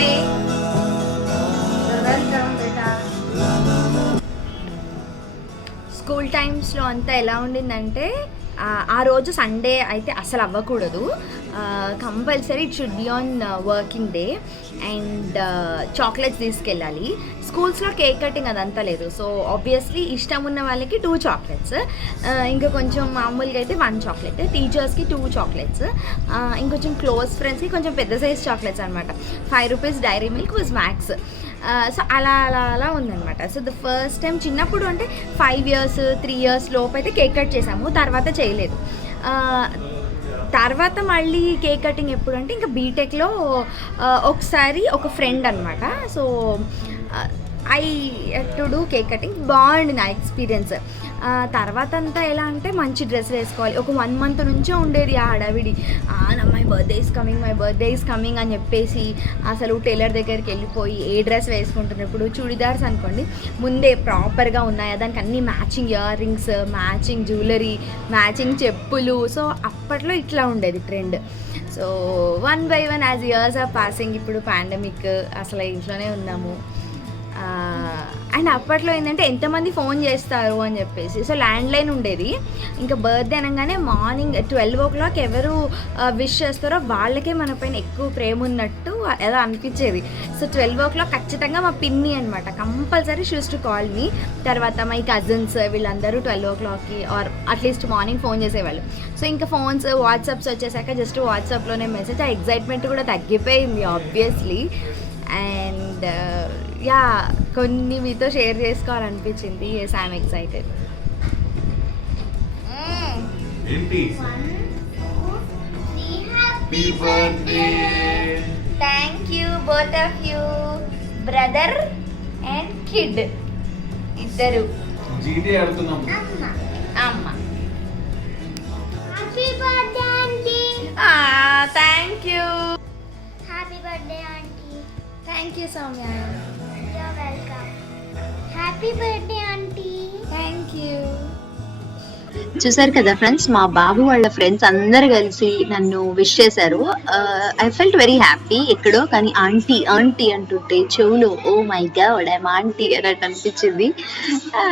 Mummy. Welcome బేటా. School టైమ్స్లో అంతా ఎలా ఉండిందంటే ఆ రోజు సండే అయితే అసలు అవ్వకూడదు, compulsory it should be on working day. And chocolates తీసుకెళ్ళాలి. స్కూల్స్లో కేక్ కటింగ్ అదంతా లేదు. సో ఆబ్వియస్లీ ఇష్టం ఉన్న వాళ్ళకి 2 చాక్లెట్స్, ఇంకా కొంచెం మామూలుగా అయితే 1 చాక్లెట్, టీచర్స్కి 2 చాక్లెట్స్, ఇంకొంచెం క్లోజ్ ఫ్రెండ్స్కి కొంచెం పెద్ద సైజ్ చాక్లెట్స్ అనమాట. 5 rupees Dairy Milk was max. So అలా ఉందన్నమాట. సో ద ఫస్ట్ టైం చిన్నప్పుడు అంటే 5 years 3 years లోపు అయితే కేక్ కట్ చేసాము, తర్వాత చేయలేదు. తర్వాత మళ్ళీ కేక్ కటింగ్ ఎప్పుడు అంటే ఇంకా బీటెక్లో ఒకసారి ఒక ఫ్రెండ్ అనమాట. So I to do cake cutting. బాగుంది నా ఎక్స్పీరియన్స్. తర్వాత అంతా ఎలా అంటే మంచి డ్రెస్ వేసుకోవాలి. ఒక 1 month నుంచే ఉండేది ఆ హడావిడి. మై బర్త్డే ఈస్ కమింగ్ అని చెప్పేసి అసలు టైలర్ దగ్గరికి వెళ్ళిపోయి ఏ డ్రెస్ వేసుకుంటున్నప్పుడు చూడిదార్స్ అనుకోండి ముందే ప్రాపర్గా ఉన్నాయా, దానికి అన్ని matching ear rings, matching jewellery, matching చెప్పులు. సో అప్పట్లో ఇట్లా ఉండేది trend. So 1 by 1 as years or passing, ఇప్పుడు పాండమిక్, అసలు ఇంట్లోనే ఉన్నాము. అండ్ అప్పట్లో ఏంటంటే ఎంతమంది ఫోన్ చేస్తారు అని చెప్పేసి, సో ల్యాండ్లైన్ ఉండేది. ఇంకా బర్త్డే అనగానే మార్నింగ్ 12 o'clock ఎవరు విష్ చేస్తారో వాళ్ళకే మన పైన ఎక్కువ ప్రేమ ఉన్నట్టు ఏదో అనిపించేది. సో 12 o'clock ఖచ్చితంగా మా పిన్ని అనమాట compulsory shoes to call me. తర్వాత మై కజిన్స్ వీళ్ళందరూ 12 o'clockకి ఆర్ అట్లీస్ట్ మార్నింగ్ ఫోన్ చేసేవాళ్ళు. సో ఇంకా ఫోన్స్ వాట్సాప్స్ వచ్చేసాక జస్ట్ వాట్సాప్లోనే మెసేజ్. ఆ ఎగ్జైట్మెంట్ కూడా తగ్గిపోయింది ఆబ్వియస్లీ. అండ్ యా కొన్ని మీతో షేర్ చేసుకోవాలనిపించింది. Yes I'm excited. Thank you both of you, brother and kid ఇద్దరు. అమ్మ thank you. Happy birthday auntie. Thank you Soumya. You're welcome. Happy birthday auntie. Thank you. చూసారు కదా ఫ్రెండ్స్, మా బాబు వాళ్ళ ఫ్రెండ్స్ అందరు కలిసి నన్ను విష్ చేశారు. I felt very happy. ఎక్కడో కానీ ఆంటీ ఆంటీ అంటుంటే చెవులు oh my God I'm aunty అన్నట్టు అనిపించింది.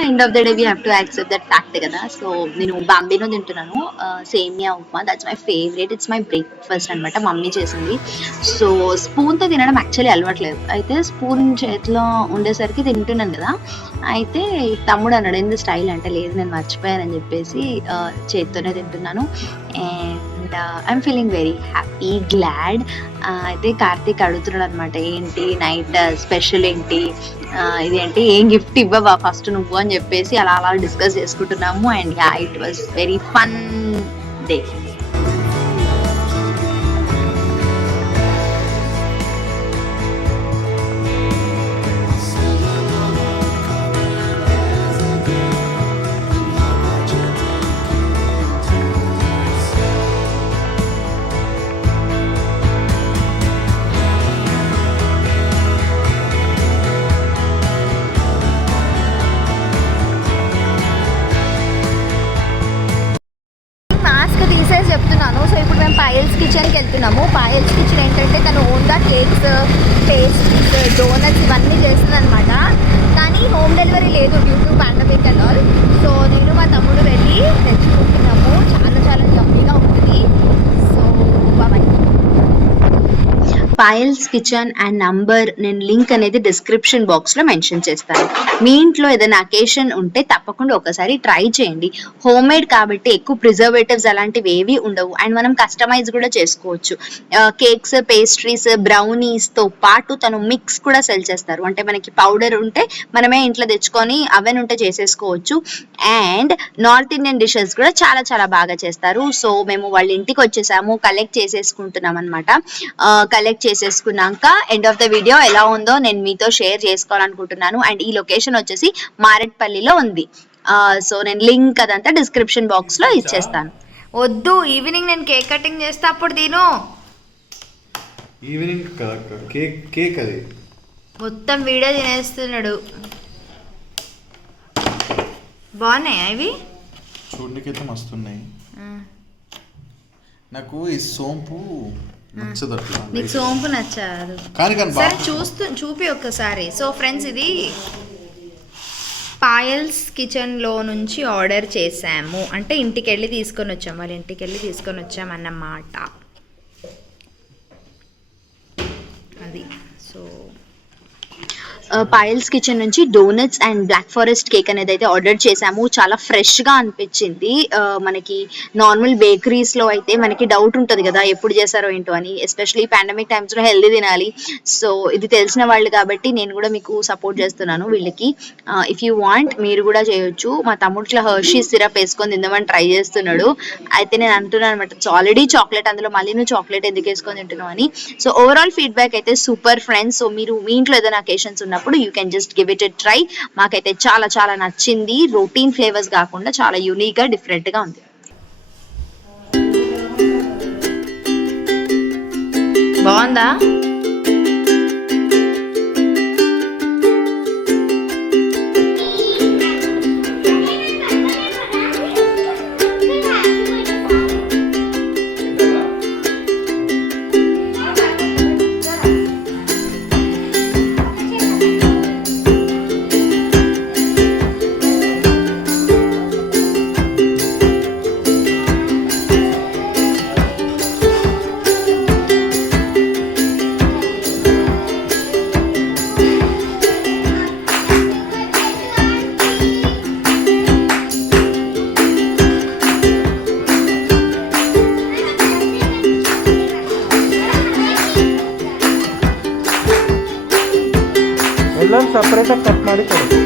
End of the day we have to accept that fact కదా. సో నేను బాంబేలో తింటున్నాను semiya upma. That's my favourite. It's my breakfast అనమాట, మమ్మీ చేసింది. సో స్పూన్తో తినడం యాక్చువల్లీ అలవాట్లేదు. అయితే స్పూన్ చేతిలో ఉండేసరికి తింటున్నాను కదా. అయితే తమ్ముడు అన్నాడు ఎందుకు స్టైల్ అంటే, లేదు నేను మర్చిపోయానని చెప్పేసి చేతితోనే తింటున్నాను. And I'm feeling very happy, glad. అయితే కార్తీక్ అడుగుతున్నాడు అనమాట, ఏంటి నైట్ స్పెషల్ ఏంటి, ఇదేంటి ఏం గిఫ్ట్ ఇవ్వవా ఫస్ట్ నువ్వు అని చెప్పేసి అలా అలా డిస్కస్ చేసుకుంటున్నాము. And yeah it was very fun day. చెప్తున్నాను. సో ఇప్పుడు మేము పాయల్స్ కిచెన్కి వెళ్తున్నాము. పాయల్స్ కిచెన్ ఏంటంటే తను ఓన్గా కేక్స్, పేస్ట్రీస్, డోనట్స్ ఇవన్నీ చేస్తుంది అనమాట. కానీ హోమ్ డెలివరీ లేదు due to pandemic and all. So నేను మా తమ్ముడు వెళ్ళి తెచ్చుకుంటున్నాము. చాలా చాలా యమ్మీగా ఉంటుంది. So bye. Payal's kitchen and number నేను లింక్ అనేది డిస్క్రిప్షన్ బాక్స్లో మెన్షన్ చేస్తాను. మీ ఇంట్లో ఏదైనా అకేషన్ ఉంటే తప్పకుండా ఒకసారి ట్రై చేయండి. హోమ్ మేడ్ కాబట్టి ఎక్కువ ప్రిజర్వేటివ్స్ అలాంటివి ఏవి ఉండవు. అండ్ మనం కస్టమైజ్ కూడా చేసుకోవచ్చు. కేక్స్, పేస్ట్రీస్, బ్రౌనీస్తో పాటు తను మిక్స్ కూడా సెల్ చేస్తారు. అంటే మనకి పౌడర్ ఉంటే మనమే ఇంట్లో తెచ్చుకొని అవెన్ ఉంటే చేసేసుకోవచ్చు. అండ్ నార్త్ ఇండియన్ డిషెస్ కూడా చాలా చాలా బాగా చేస్తారు. సో మేము వాళ్ళ ఇంటికి వచ్చేసాము, కలెక్ట్ చేసేసుకుంటున్నాం అనమాట. కలెక్ట్ చేసేసుకున్నాక ఎండ్ ఆఫ్ ద వీడియో ఎలా ఉందో నేను మీతో షేర్ చేసుకోవాలనుకుంటున్నాను. అండ్ ఈ లొకేషన్ వచ్చేసి మారేట్పల్లిలో ఉంది. సో నేను లింక్ అదంతా డిస్క్రిప్షన్ బాక్స్ లో ఇచ్చేస్తాను. వద్దు, ఈవినింగ్ నేను కేక్ కటింగ్ చేస్తే అప్పుడు తిను. ఈవినింగ్ కేక్ అది మొత్తం వీడియో తినేస్తున్నాడు. బాగున్నాయి అవి, చూడడానికి అయితే మస్తున్నాయి. నాకు ఈ సోంపు నచ్చదు అట్లా నీకు సోంపు నచ్చదు. కానీ కానీ సరే చూపి ఒక్కసారి. సో ఫ్రెండ్స్, ఇది పాయల్స్ కిచెన్లో నుంచి ఆర్డర్ చేసాము. అంటే ఇంటికి వెళ్ళి తీసుకొని వచ్చాం, వాళ్ళ ఇంటికి వెళ్ళి తీసుకొని వచ్చామన్నమాట. అది సో పాయల్స్ కిచెన్ నుంచి donuts and black forest cake అనేది అయితే ఆర్డర్ చేసాము. చాలా ఫ్రెష్గా అనిపించింది. మనకి నార్మల్ బేకరీస్లో అయితే మనకి డౌట్ ఉంటుంది కదా ఎప్పుడు చేశారో ఏంటో అని. ఎస్పెషలీ పాండమిక్ టైమ్స్లో హెల్దీ తినాలి. సో ఇది తెలిసిన వాళ్ళు కాబట్టి నేను కూడా మీకు సపోర్ట్ చేస్తున్నాను వీళ్ళకి. ఇఫ్ యూ వాంట్ మీరు కూడా చేయొచ్చు. మా తమ్ముడు ఇట్లా హర్షీ సిరప్ వేసుకొని తిందామని ట్రై చేస్తున్నాడు. అయితే నేను అంటున్నాను అనమాట, ఆల్రెడీ చాక్లెట్, అందులో మళ్ళీ నువ్వు చాక్లెట్ ఎందుకు వేసుకొని తింటున్నావు అని. సో ఓవరాల్ ఫీడ్బ్యాక్ అయితే సూపర్ ఫ్రెండ్స్. సో మీరు మీ ఇంట్లో ఏదైనా అకేషన్స్ ఉన్నప్పుడు you can just give it a try. మాకైతే చాలా చాలా నచ్చింది. రొటీన్ ఫ్లేవర్స్ కాకుండా చాలా యూనిక్గా డిఫరెంట్గా ఉంది. బాగుందా? ಎಲ್ಲ ಸಪ್ರೇಟಾಗಿ ಕಟ್ ಮಾಡಿ ಕೊಡು.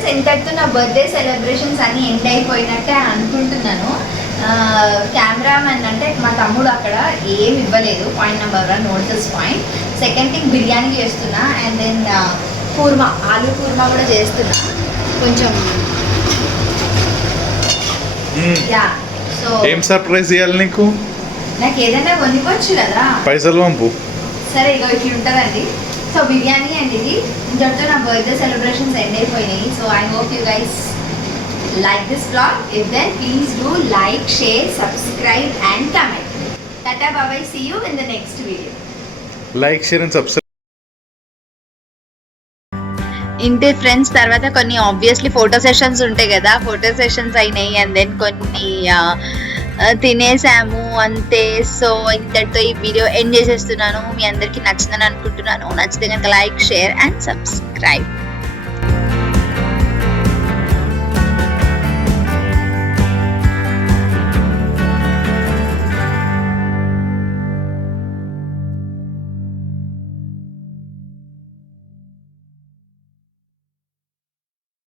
ఫ్రెండ్స్ ఇంతటితో నా బర్త్డే సెలబ్రేషన్స్ అన్నీ ఎండ్ అయిపోయినట్టే అనుకుంటున్నాను. కెమెరామెన్ అంటే మా తమ్ముడు అక్కడ ఏమి ఇవ్వలేదు. Point number 1 note this point. Second thing biryani చేస్తున్నా అండ్ దెన్ కూర్మా, ఆలూ కూర్మా కూడా చేస్తున్నా కొంచెం. యా, సో ఏం సర్ప్రైజ్ ఇవ్వాలి నీకు? నాకు ఏదైనా కొనుక్కోవచ్చు కదా. పైసలు పంపు. సరే ఇక ఇట్లా ఉంటుందండి. సో బిర్యానీ అండ్ ఇది ఇంతటితో నా బర్త్డే సెలబ్రేషన్స్ ఎండ్ అయిపోయినాయి. So I hope you guys like this vlog. If then please do like, share, subscribe and comment. Tata bye bye, see you in the next video. Like, share and subscribe. ఇంతే friends. తర్వాత కొన్ని obviously photo sessions ఉంటాయి కదా, photo sessions అయినాయి. And then కొన్ని తినేసాము అంతే. So ఇంతటితో ఈ వీడియో ఎండ్ చేసేస్తున్నాను. మీ అందరికీ నచ్చిందని అనుకుంటున్నాను. నచ్చితే కనుక లైక్, షేర్ అండ్ సబ్స్క్రైబ్.